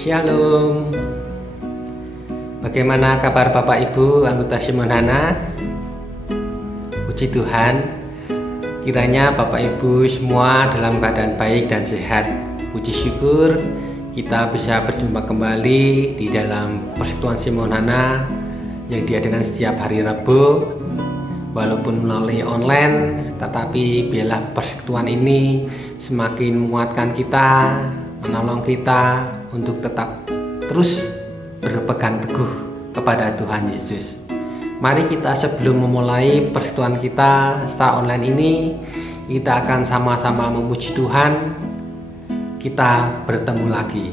Shalom. Bagaimana kabar Bapak Ibu anggota Simonana? Puji Tuhan, kiranya Bapak Ibu semua dalam keadaan baik dan sehat. Puji syukur kita bisa berjumpa kembali di dalam Persekutuan Simonana yang diadakan setiap hari Rabu. Walaupun melalui online, tetapi biarlah persekutuan ini semakin menguatkan kita, menolong kita untuk tetap terus berpegang teguh kepada Tuhan Yesus. Mari kita sebelum memulai persekutuan kita secara online ini, kita akan sama-sama memuji Tuhan. Kita bertemu lagi.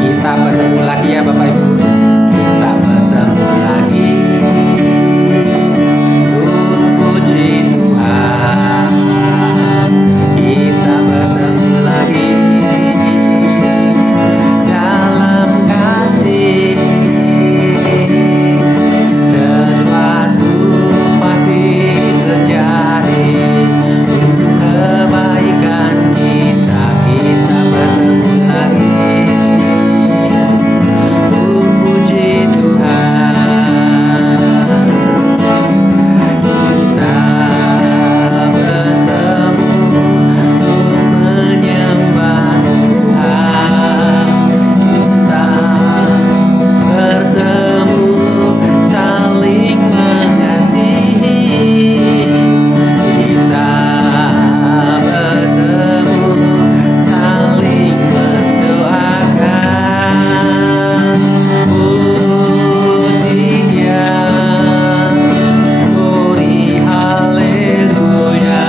Kita bertemu lagi ya Bapak Ibu. Kita bertemu lagi. Puji Tuhan. Kita bertemu lagi dalam kasih. Sesuatu pasti terjadi untuk kebaikan kita. Kita bertemu lagi. Puji Tuhan, kita bertemu untuk menyembah Tuhan. Kita bertemu saling mengasihi. Kita bertemu saling mendoakan. Puji Dia, glory haleluya,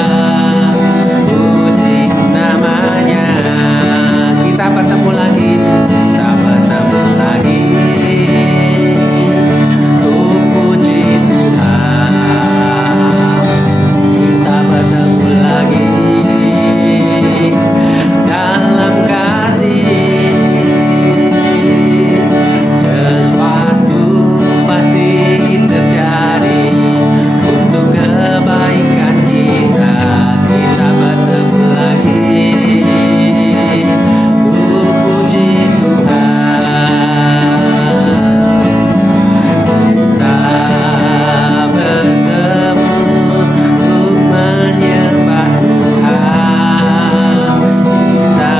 puji namanya. Kita bertemu lagi, kita bertemu lagi. Puji Tuhan, kita bertemu lagi dalam kasih. Sesuatu pasti terjadi untuk kebaikan kita. Kita bertemu lagi. Puji Tuhan, kita bertemu untuk menyembah Tuhan. Kita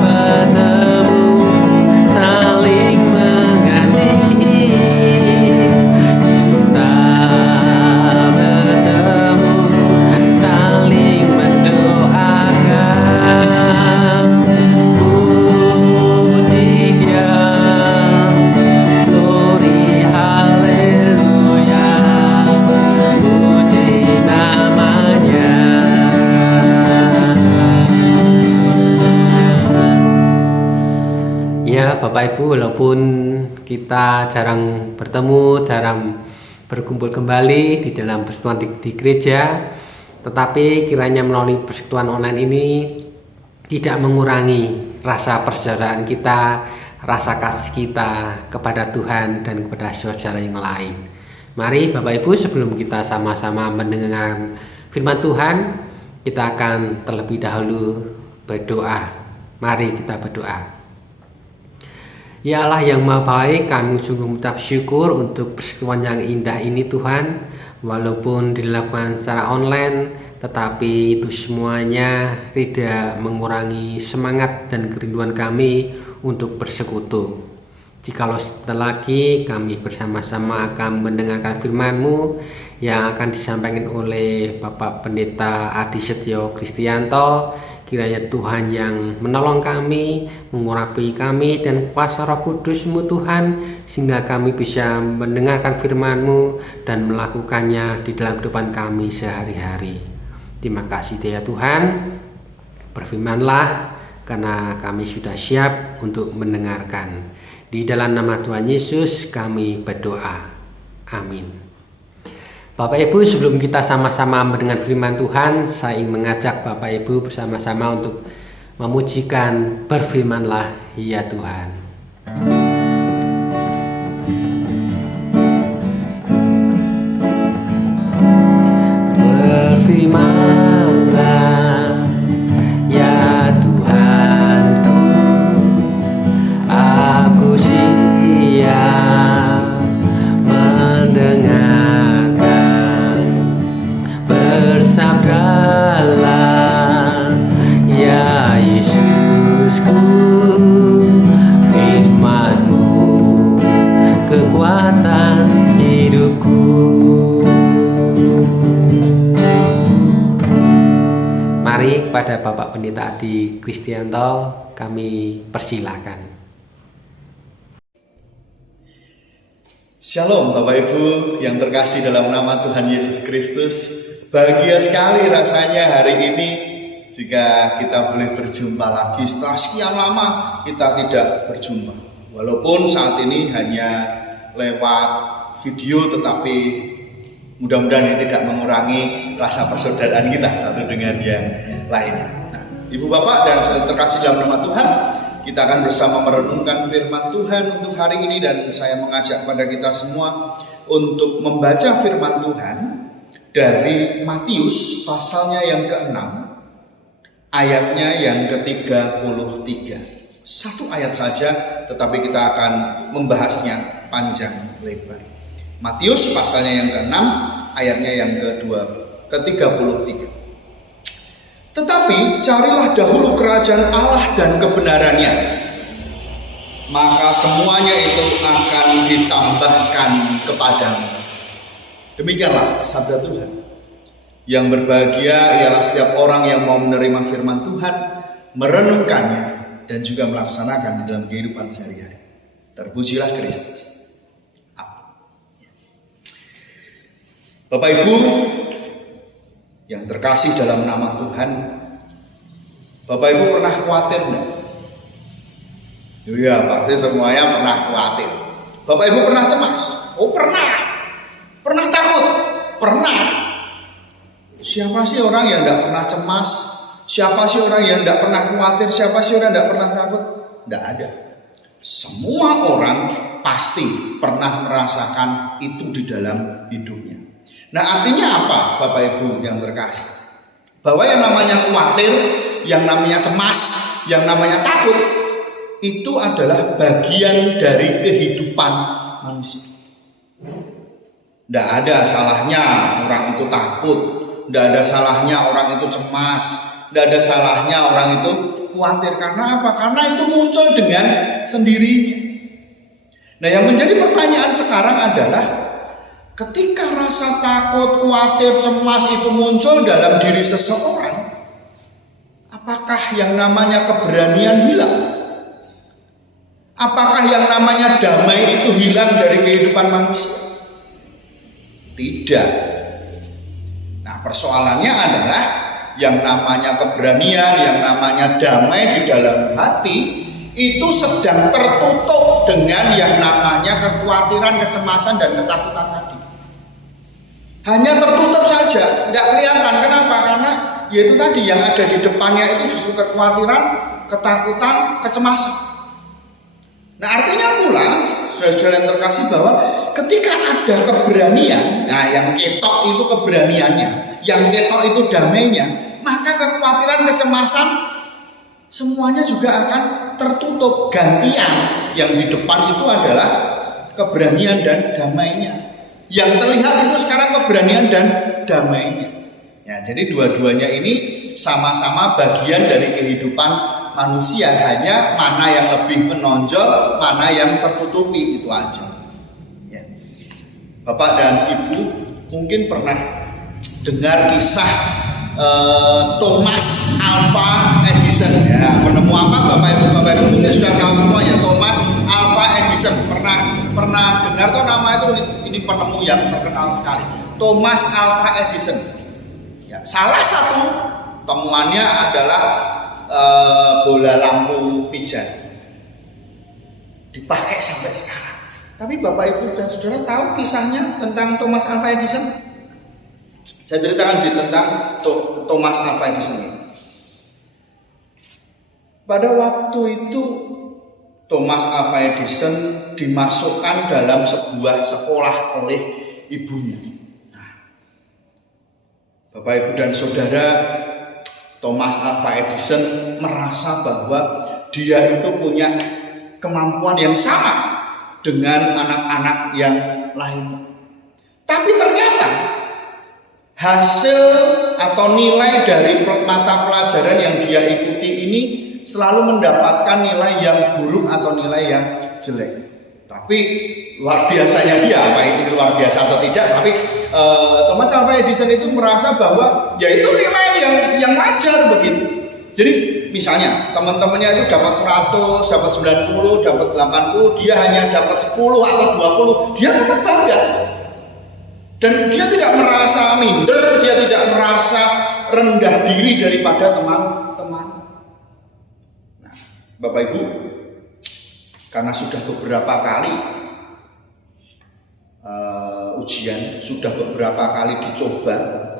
bertemu saling mengasihi. Kita bertemu saling mendoakan. Puji Dia, glory haleluya, puji namanya. Ya Bapak Ibu, walaupun kita jarang bertemu, jarang berkumpul kembali di dalam persekutuan di gereja, tetapi kiranya melalui persekutuan online ini tidak mengurangi rasa persaudaraan kita, rasa kasih kita kepada Tuhan dan kepada saudara yang lain. Mari Bapak Ibu, sebelum kita sama-sama mendengarkan firman Tuhan, kita akan terlebih dahulu berdoa. Mari kita berdoa. Ya Allah yang Maha Baik, kami sungguh mengucap syukur untuk persekutuan yang indah ini Tuhan. Walaupun dilakukan secara online, tetapi itu semuanya tidak mengurangi semangat dan kerinduan kami untuk bersekutu. Jikalau sebentar lagi kami bersama-sama akan mendengarkan firman-Mu yang akan disampaikan oleh Bapak Pendeta Adi Setio Kristianto, kiranya Tuhan yang menolong kami, mengurapi kami dan kuasa Roh Kudus-Mu Tuhan, sehingga kami bisa mendengarkan firman-Mu dan melakukannya di dalam kehidupan kami sehari-hari. Terima kasih ya Tuhan, berfirmanlah karena kami sudah siap untuk mendengarkan. Di dalam nama Tuhan Yesus kami berdoa. Amin. Bapak Ibu, sebelum kita sama-sama mendengar firman Tuhan, saya ingin mengajak Bapak Ibu bersama-sama untuk memujikan berfirmanlah ya Tuhan. kepada Bapak Pendeta Adi Kristianto, kami persilakan. Shalom Bapak Ibu yang terkasih dalam nama Tuhan Yesus Kristus. Bahagia sekali rasanya hari ini jika kita boleh berjumpa lagi. Setelah sekian lama kita tidak berjumpa. Walaupun saat ini hanya lewat video, tetapi mudah-mudahan ini tidak mengurangi rasa persaudaraan kita satu dengan yang lainnya. Nah, Ibu Bapak dan saudara terkasih dalam nama Tuhan, kita akan bersama merenungkan firman Tuhan untuk hari ini, dan saya mengajak pada kita semua untuk membaca firman Tuhan dari Matius pasalnya yang ke-6, ayatnya yang ke-33. Satu ayat saja, tetapi kita akan membahasnya panjang lebar. Matius pasalnya yang ke-6, ayatnya yang ke-33. Tetapi carilah dahulu kerajaan Allah dan kebenarannya, maka semuanya itu akan ditambahkan kepadamu. Demikianlah sabda Tuhan. Yang berbahagia ialah setiap orang yang mau menerima firman Tuhan, merenungkannya, dan juga melaksanakan di dalam kehidupan sehari-hari. Terpujilah Kristus. Bapak Ibu yang terkasih dalam nama Tuhan, Bapak Ibu pernah khawatir enggak? Iya, pasti semuanya pernah khawatir. Bapak Ibu pernah cemas? Oh pernah. Pernah takut? Pernah. Siapa sih orang yang tidak pernah cemas? Siapa sih orang yang tidak pernah khawatir? Siapa sih orang yang tidak pernah takut? Tidak ada. Semua orang pasti pernah merasakan itu di dalam hidupnya. Nah, artinya apa Bapak Ibu yang terkasih? Bahwa yang namanya khawatir, yang namanya cemas, yang namanya takut, itu adalah bagian dari kehidupan manusia. Tidak ada salahnya orang itu takut, tidak ada salahnya orang itu cemas, tidak ada salahnya orang itu khawatir. Karena apa? Karena itu muncul dengan sendirinya. Nah, yang menjadi pertanyaan sekarang adalah, ketika rasa takut, khawatir, cemas itu muncul dalam diri seseorang, apakah yang namanya keberanian hilang? Apakah yang namanya damai itu hilang dari kehidupan manusia? Tidak. Nah, persoalannya adalah yang namanya keberanian, yang namanya damai di dalam hati itu sedang tertutup dengan yang namanya kekhawatiran, kecemasan, dan ketakutan tadi. Hanya tertutup saja, tidak kelihatan. Kenapa? Karena yaitu tadi yang ada di depannya itu justru kekhawatiran, ketakutan, kecemasan. Nah, artinya pula, saudara-saudara yang terkasih, bahwa ketika ada keberanian, nah yang ketok itu keberaniannya, yang ketok itu damainya, maka kekhawatiran, kecemasan semuanya juga akan tertutup. Gantian yang di depan itu adalah keberanian dan damainya. Yang terlihat itu sekarang keberanian dan damainya. Ya, jadi dua-duanya ini sama-sama bagian dari kehidupan manusia. Hanya mana yang lebih menonjol, mana yang tertutupi, itu aja. Ya. Bapak dan Ibu mungkin pernah dengar kisah Thomas Alva Edison. Ya, penemu apa Bapak Ibu mungkin sudah tahu semua ya, Thomas Alva Edison. Pernah dengar tuh nama itu? Ini penemu yang terkenal sekali, Thomas Alva Edison. Ya, salah satu temuannya adalah bola lampu pijar, dipakai sampai sekarang. Tapi Bapak Ibu dan Saudara tahu kisahnya tentang Thomas Alva Edison? Saya ceritakan sedikit tentang Thomas Alva Edison ini. Pada waktu itu Thomas Alva Edison dimasukkan dalam sebuah sekolah oleh ibunya. Nah, Bapak Ibu dan Saudara, Thomas Alva Edison merasa bahwa dia itu punya kemampuan yang sama dengan anak-anak yang lain. Tapi ternyata hasil atau nilai dari mata pelajaran yang dia ikuti ini selalu mendapatkan nilai yang buruk atau nilai yang jelek. Tapi luar biasanya dia, apa ini luar biasa atau tidak, tapi Thomas Alva Edison itu merasa bahwa ya itu nilai yang wajar begitu. Jadi misalnya teman-temannya itu dapat 100, dapat 90, dapat 80, dia hanya dapat 10 atau 20, dia tetap bangga. Dan dia tidak merasa minder, dia tidak merasa rendah diri daripada teman-teman. Nah, Bapak Ibu, karena sudah beberapa kali ujian, sudah beberapa kali dicoba,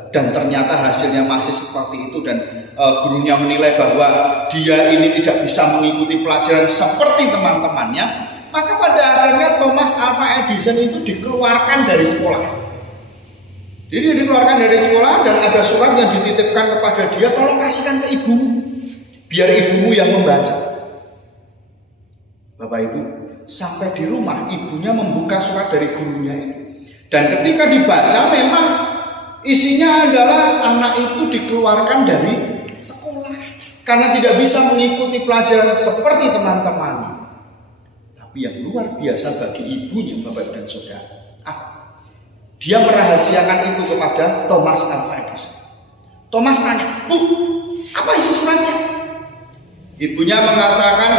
dan ternyata hasilnya masih seperti itu, dan gurunya menilai bahwa dia ini tidak bisa mengikuti pelajaran seperti teman-temannya, maka pada akhirnya Thomas Alva Edison itu dikeluarkan dari sekolah. Jadi dia dikeluarkan dari sekolah dan ada surat yang dititipkan kepada dia, tolong kasihkan ke ibumu, biar ibumu yang membaca. Bapak Ibu, sampai di rumah ibunya membuka surat dari gurunya itu. Dan ketika dibaca memang isinya adalah anak itu dikeluarkan dari sekolah karena tidak bisa mengikuti pelajaran seperti teman-temannya. Tapi yang luar biasa bagi ibunya, Bapak dan Saudara, dia merahasiakan itu kepada Thomas Alva Edison. Thomas tanya, "Bu, apa isi suratnya?" Ibunya mengatakan,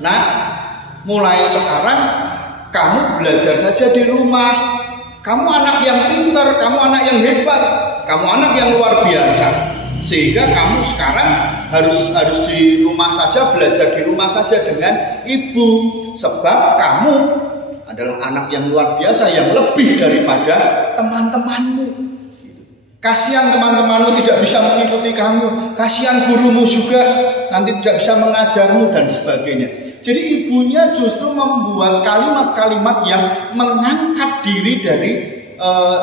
"Nak, mulai sekarang kamu belajar saja di rumah. Kamu anak yang pintar, kamu anak yang hebat, kamu anak yang luar biasa. Sehingga kamu sekarang harus di rumah saja, belajar di rumah saja dengan ibu. Sebab kamu adalah anak yang luar biasa, yang lebih daripada teman-temanmu. Kasihan teman-temanmu tidak bisa mengikuti kamu, kasihan gurumu juga nanti tidak bisa mengajarmu," dan sebagainya. Jadi ibunya justru membuat kalimat-kalimat yang mengangkat diri dari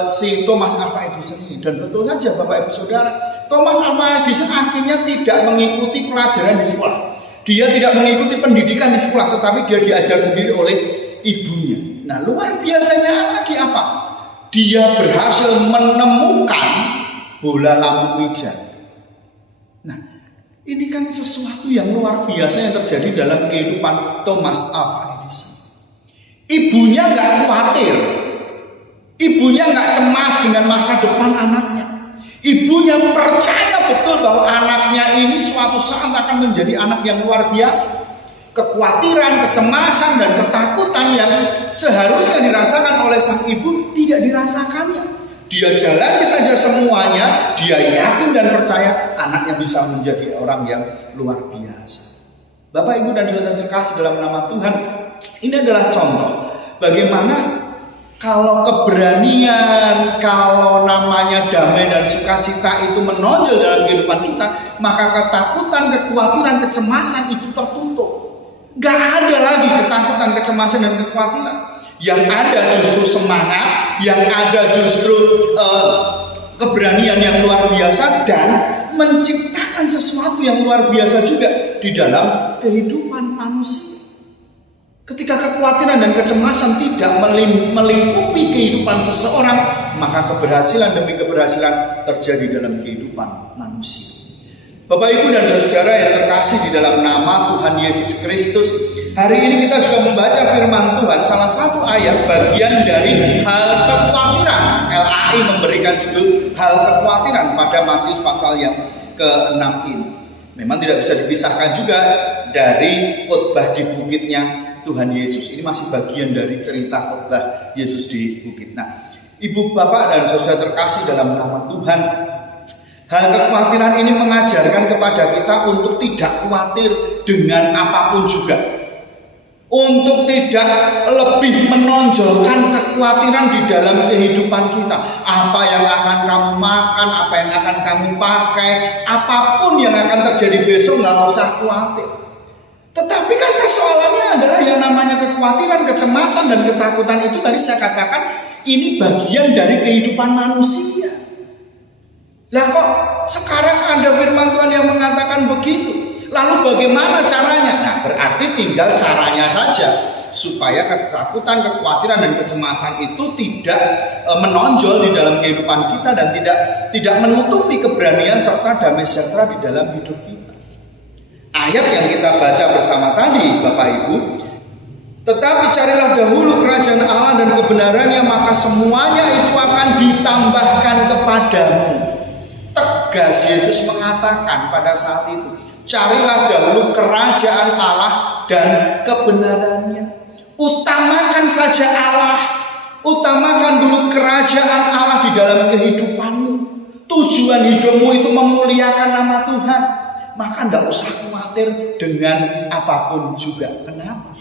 si Thomas Alva Edison ini. Dan betul saja Bapak Ibu Saudara, Thomas Alva Edison akhirnya tidak mengikuti pelajaran di sekolah. Dia tidak mengikuti pendidikan di sekolah, tetapi dia diajar sendiri oleh ibunya. Nah, luar biasanya lagi apa? Dia berhasil menemukan bola lampu hijau. Nah, ini kan sesuatu yang luar biasa yang terjadi dalam kehidupan Thomas Alva Edison. Ibunya nggak khawatir, ibunya nggak cemas dengan masa depan anaknya. Ibunya percaya betul bahwa anaknya ini suatu saat akan menjadi anak yang luar biasa. Kekhawatiran, kecemasan, dan ketakutan yang seharusnya dirasakan oleh sang ibu tidak dirasakannya. Dia jalani saja semuanya, dia yakin dan percaya anaknya bisa menjadi orang yang luar biasa. Bapak, Ibu, dan saudara terkasih dalam nama Tuhan, ini adalah contoh bagaimana kalau keberanian, kalau namanya damai dan sukacita itu menonjol dalam kehidupan kita, maka ketakutan, kekhawatiran, kecemasan itu tertutup. Gak ada lagi ketakutan, kecemasan, dan kekhawatiran. Yang ada justru semangat, yang ada justru keberanian yang luar biasa, dan menciptakan sesuatu yang luar biasa juga di dalam kehidupan manusia. Ketika kekhawatiran dan kecemasan tidak melingkupi kehidupan seseorang, maka keberhasilan demi keberhasilan terjadi dalam kehidupan manusia. Bapak, Ibu, dan saudara yang terkasih di dalam nama Tuhan Yesus Kristus, hari ini kita juga membaca firman Tuhan, salah satu ayat bagian dari hal kekhawatiran. LAI memberikan judul hal kekhawatiran pada Matius pasal yang ke-6 ini. Memang tidak bisa dipisahkan juga dari khotbah di bukitnya Tuhan Yesus. Ini masih bagian dari cerita khotbah Yesus di bukit. Nah, Ibu, Bapak, dan saudara terkasih dalam nama Tuhan, hal kekhawatiran ini mengajarkan kepada kita untuk tidak khawatir dengan apapun juga. Untuk tidak lebih menonjolkan kekhawatiran di dalam kehidupan kita. Apa yang akan kamu makan, apa yang akan kamu pakai, apapun yang akan terjadi besok, nggak usah khawatir. Tetapi kan persoalannya adalah yang namanya kekhawatiran, kecemasan, dan ketakutan itu tadi saya katakan ini bagian dari kehidupan manusia. Lah kok sekarang ada firman Tuhan yang mengatakan begitu? Lalu bagaimana caranya? Nah, berarti tinggal caranya saja supaya ketakutan, kekhawatiran, dan kecemasan itu tidak menonjol di dalam kehidupan kita dan tidak menutupi keberanian serta damai sejahtera di dalam hidup kita. Ayat yang kita baca bersama tadi, Bapak Ibu, tetapi carilah dahulu kerajaan Allah dan kebenarannya, maka semuanya itu akan ditambahkan kepadamu. tegas Yesus mengatakan pada saat itu, carilah dahulu kerajaan Allah dan kebenarannya. Utamakan saja Allah, utamakan dulu kerajaan Allah di dalam kehidupanmu. Tujuan hidupmu itu memuliakan nama Tuhan, maka tidak usah khawatir dengan apapun juga. Kenapa?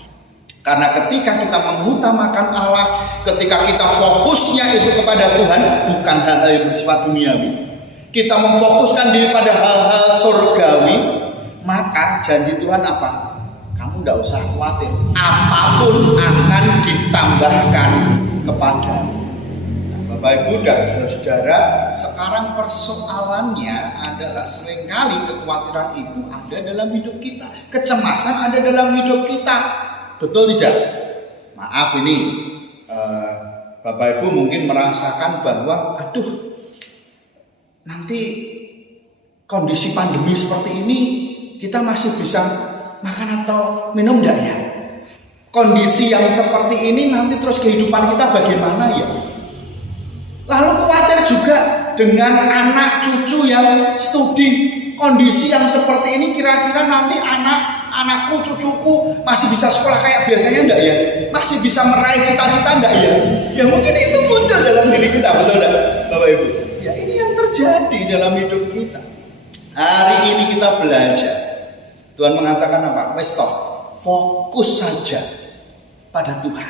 Karena ketika kita mengutamakan Allah, ketika kita fokusnya itu kepada Tuhan, bukan hal-hal yang bersifat duniawi, kita memfokuskan diri pada hal-hal surgawi, maka janji Tuhan apa? Kamu tidak usah khawatir, apapun akan ditambahkan kepadamu. Nah, Bapak Ibu dan saudara, sekarang persoalannya adalah seringkali kekhawatiran itu ada dalam hidup kita, kecemasan ada dalam hidup kita. Betul tidak? Maaf ini Bapak Ibu mungkin merasakan bahwa aduh, nanti kondisi pandemi seperti ini kita masih bisa makan atau minum enggak ya? Kondisi yang seperti ini nanti terus kehidupan kita bagaimana ya? Lalu khawatir juga dengan anak cucu yang studi. Kondisi yang seperti ini kira-kira nanti anakku, cucuku masih bisa sekolah kayak biasanya enggak ya? Masih bisa meraih cita-cita enggak ya? Ya mungkin itu muncul dalam diri kita, betul enggak Bapak Ibu? Ya ini yang terjadi dalam hidup kita. Hari ini kita belajar. Tuhan mengatakan apa? Wes toh, fokus saja pada Tuhan.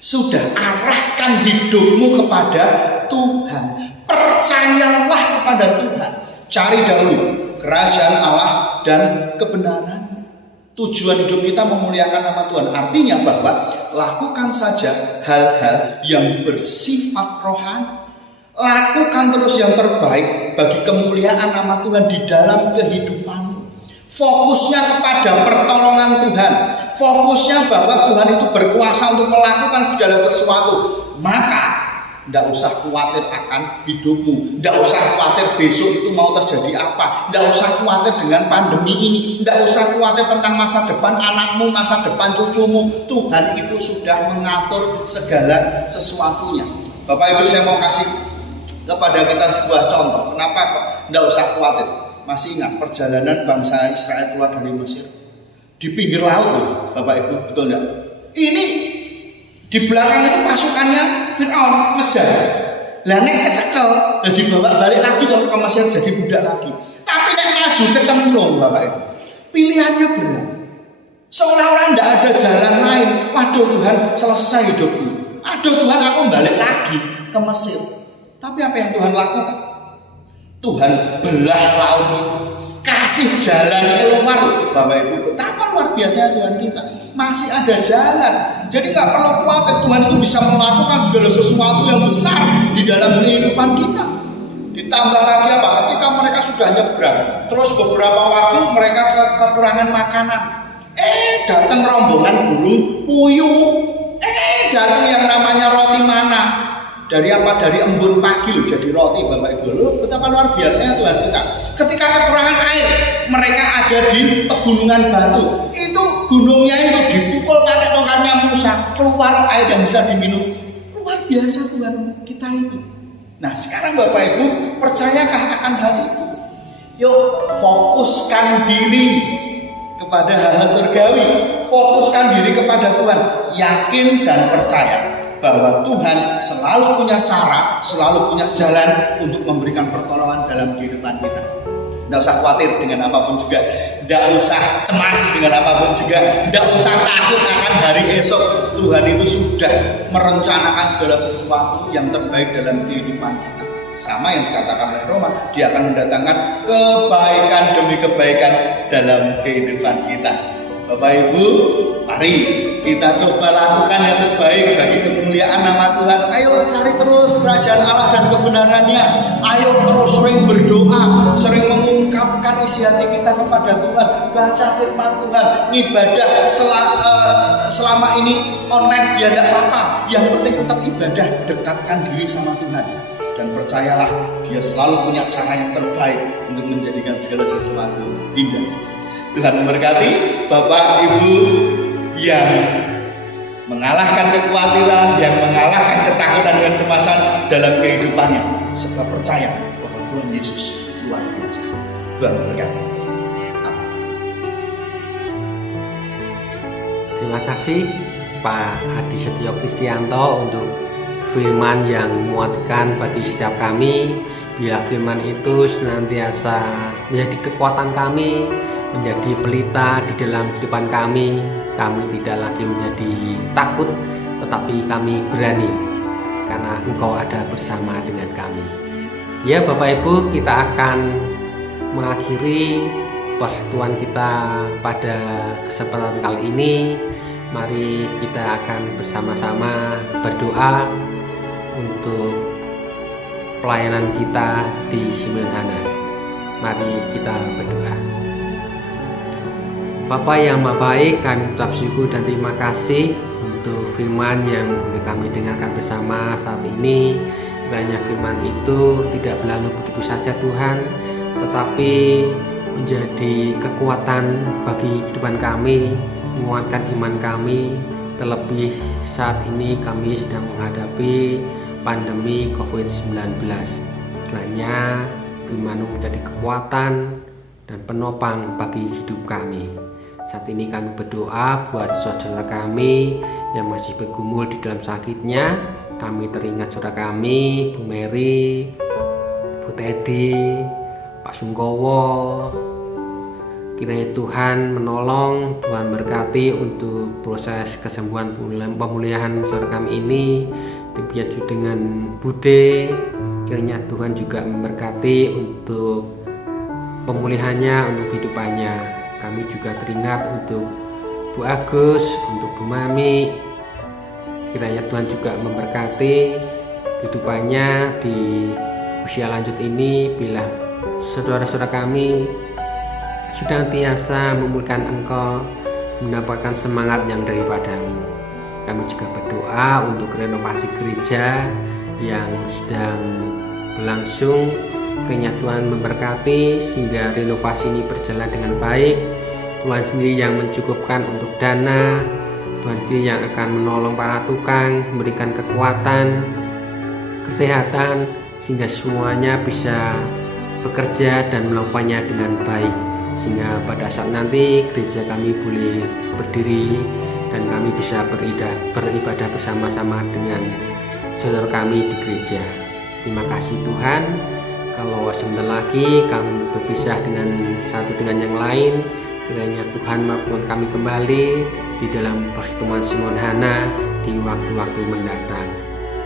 Sudah arahkan hidupmu kepada Tuhan. Percayalah kepada Tuhan. Cari dahulu kerajaan Allah dan kebenaran. Tujuan hidup kita memuliakan nama Tuhan. Artinya bahwa lakukan saja hal-hal yang bersifat rohani. Lakukan terus yang terbaik bagi kemuliaan nama Tuhan di dalam kehidupanmu. Fokusnya kepada pertolongan Tuhan. Fokusnya bahwa Tuhan itu berkuasa untuk melakukan segala sesuatu. Maka tidak usah khawatir akan hidupmu. Tidak usah khawatir besok itu mau terjadi apa. Tidak usah khawatir dengan pandemi ini. Tidak usah khawatir tentang masa depan anakmu, masa depan cucumu. Tuhan itu sudah mengatur segala sesuatunya. Bapak Ibu, saya mau kasih kepada kita sebuah contoh. Kenapa kok tidak usah khawatir? Masih ingat perjalanan bangsa Israel keluar dari Mesir? Di pinggir laut loh, Bapak Ibu, betul enggak? Ini di belakang itu pasukannya Fir'aun ngejar. Lah nek kecekel, dan dibawa balik lagi ke Mesir jadi budak lagi. Tapi nek maju kecemplung, Bapak Ibu. Pilihannya berat. Seolah-olah tidak ada jalan lain. Waduh Tuhan, selesai hidupku. Aduh Tuhan, aku balik lagi ke Mesir. Tapi apa yang Tuhan lakukan? Tuhan belah laut itu, kasih jalan keluar. Bapak Ibu, betapa luar biasa Tuhan kita. Masih ada jalan. Jadi gak perlu khawatir, Tuhan itu bisa melakukan segala sesuatu yang besar di dalam kehidupan kita. Ditambah lagi apa? Ketika mereka sudah nyebrang, terus beberapa waktu mereka kekurangan makanan. Datang rombongan burung puyuh. Datang yang namanya roti mana. Dari apa? Dari embun pagi loh jadi roti, Bapak Ibu. Loh, betapa luar biasanya Tuhan kita. Ketika kekurangan air, mereka ada di pegunungan batu. Itu gunungnya itu dipukul pakai tongkatnya Musa, keluar air yang bisa diminum. Luar biasa Tuhan kita itu. Nah, sekarang Bapak Ibu, percayakah akan hal itu? Yuk, fokuskan diri kepada hal-hal surgawi. Fokuskan diri kepada Tuhan. Yakin dan percaya bahwa Tuhan selalu punya cara, selalu punya jalan untuk memberikan pertolongan dalam kehidupan kita. Tidak usah khawatir dengan apapun juga, tidak usah cemas dengan apapun juga, tidak usah takut akan hari esok. Tuhan itu sudah merencanakan segala sesuatu yang terbaik dalam kehidupan kita. Sama yang dikatakan oleh Roma, Dia akan mendatangkan kebaikan demi kebaikan dalam kehidupan kita. Bapak Ibu, mari kita coba lakukan yang terbaik bagi kemuliaan nama Tuhan. Ayo cari terus kerajaan Allah dan kebenarannya. Ayo terus sering berdoa, sering mengungkapkan isi hati kita kepada Tuhan. Baca firman Tuhan, ibadah selama ini online ya tidak apa-apa. Yang penting tetap ibadah, dekatkan diri sama Tuhan. Dan percayalah, Dia selalu punya cara yang terbaik untuk menjadikan segala sesuatu indah. Tuhan memberkati Bapak Ibu yang mengalahkan kekhawatiran, yang mengalahkan ketakutan dan kecemasan dalam kehidupannya, sebab percaya bahwa Tuhan Yesus luar biasa. saja. Tuhan memberkati. Amin. Terima kasih Pak Adi Setio Kristianto untuk firman yang menguatkan bagi setiap kami. Biar firman itu senantiasa menjadi kekuatan kami, menjadi pelita di dalam kehidupan kami. Kami tidak lagi menjadi takut, tetapi kami berani karena Engkau ada bersama dengan kami. Ya Bapak Ibu, kita akan mengakhiri persekutuan kita pada kesempatan kali ini. Mari kita akan bersama-sama berdoa untuk pelayanan kita di Simeon-Hana. Mari kita berdoa. Bapa yang Maha Baik, kami ucap syukur dan terima kasih untuk firman yang boleh kami dengarkan bersama saat ini. Kiranya firman itu tidak berlalu begitu saja Tuhan, tetapi menjadi kekuatan bagi kehidupan kami, menguatkan iman kami. Terlebih saat ini kami sedang menghadapi pandemi COVID-19. Kiranya firman-Mu menjadi kekuatan dan penopang bagi hidup kami. Saat ini kami berdoa buat saudara kami yang masih bergumul di dalam sakitnya. Kami teringat saudara kami, Bu Mary, Bu Teddy, Pak Sungkowo. Kiranya Tuhan menolong, Tuhan berkati untuk proses kesembuhan pemulihan saudara kami ini. Dipicu dengan Bude, kiranya Tuhan juga memberkati untuk pemulihannya, untuk kehidupannya. Kami juga teringat untuk Bu Agus, untuk Bu Mami. Kiranya Tuhan juga memberkati kehidupannya di usia lanjut ini. Bila saudara-saudara kami senantiasa memulihkan Engkau, mendapatkan semangat yang daripada-Mu. Kami juga berdoa untuk renovasi gereja yang sedang berlangsung. Kiranya Tuhan memberkati sehingga renovasi ini berjalan dengan baik. Tuhan sendiri yang mencukupkan untuk dana, Tuhan sendiri yang akan menolong para tukang, memberikan kekuatan, kesehatan, sehingga semuanya bisa bekerja dan melakukannya dengan baik. Sehingga pada saat nanti gereja kami boleh berdiri dan kami bisa beribadah bersama-sama dengan saudara kami di gereja. Terima kasih Tuhan. Kalau sebentar lagi kami berpisah dengan satu dengan yang lain, kiranya Tuhan maafkan kami kembali di dalam persekutuan Simeon-Hana di waktu-waktu mendatang.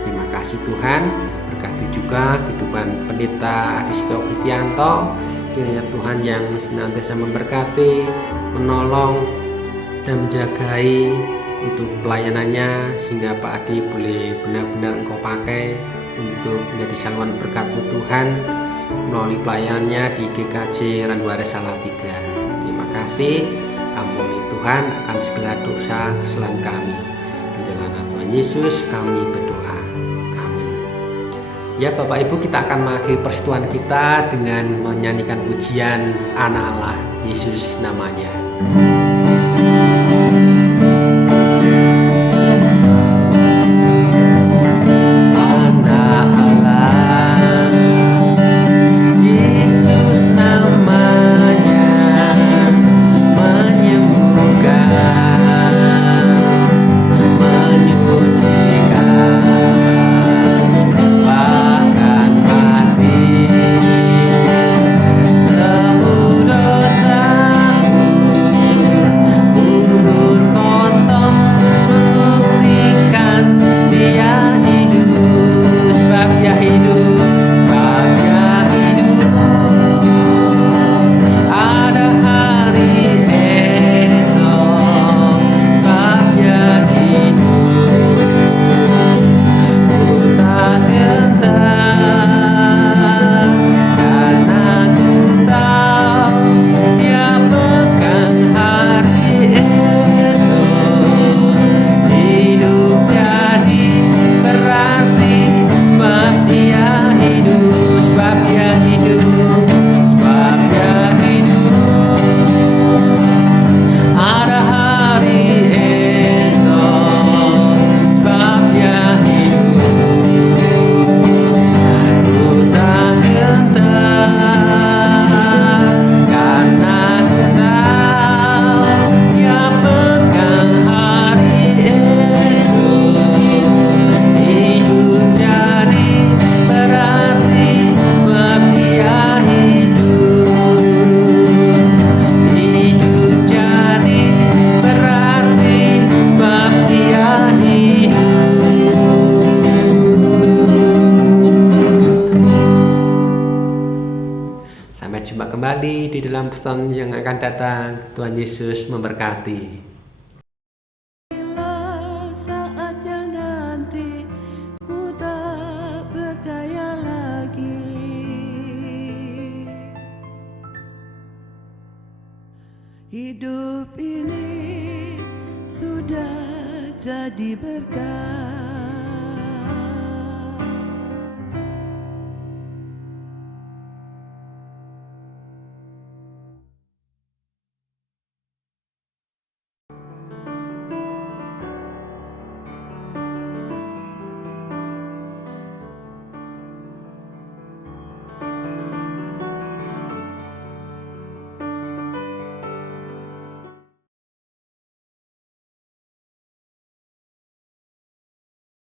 Terima kasih Tuhan. Berkati juga kehidupan Pendeta Adi Setio Kristianto. Kiranya Tuhan yang senantiasa memberkati, menolong dan menjagai untuk pelayanannya, sehingga Pak Adi boleh benar-benar Engkau pakai untuk menjadi saluran berkat-Mu Tuhan melalui pelayanannya di GKJ Randuare Salatiga. Terima kasih. Ampuni Tuhan akan segala dosa kesalahan kami. Di dalam nama Tuhan Yesus kami berdoa. Amin. Ya Bapak Ibu, kita akan mengakhiri persekutuan kita dengan menyanyikan pujian Anak Allah, Yesus namanya. Dosamu persekutuan yang akan datang. Tuhan Yesus memberkati. Saatnya nanti ku tak berdaya lagi. Hidup ini sudah jadi berkah.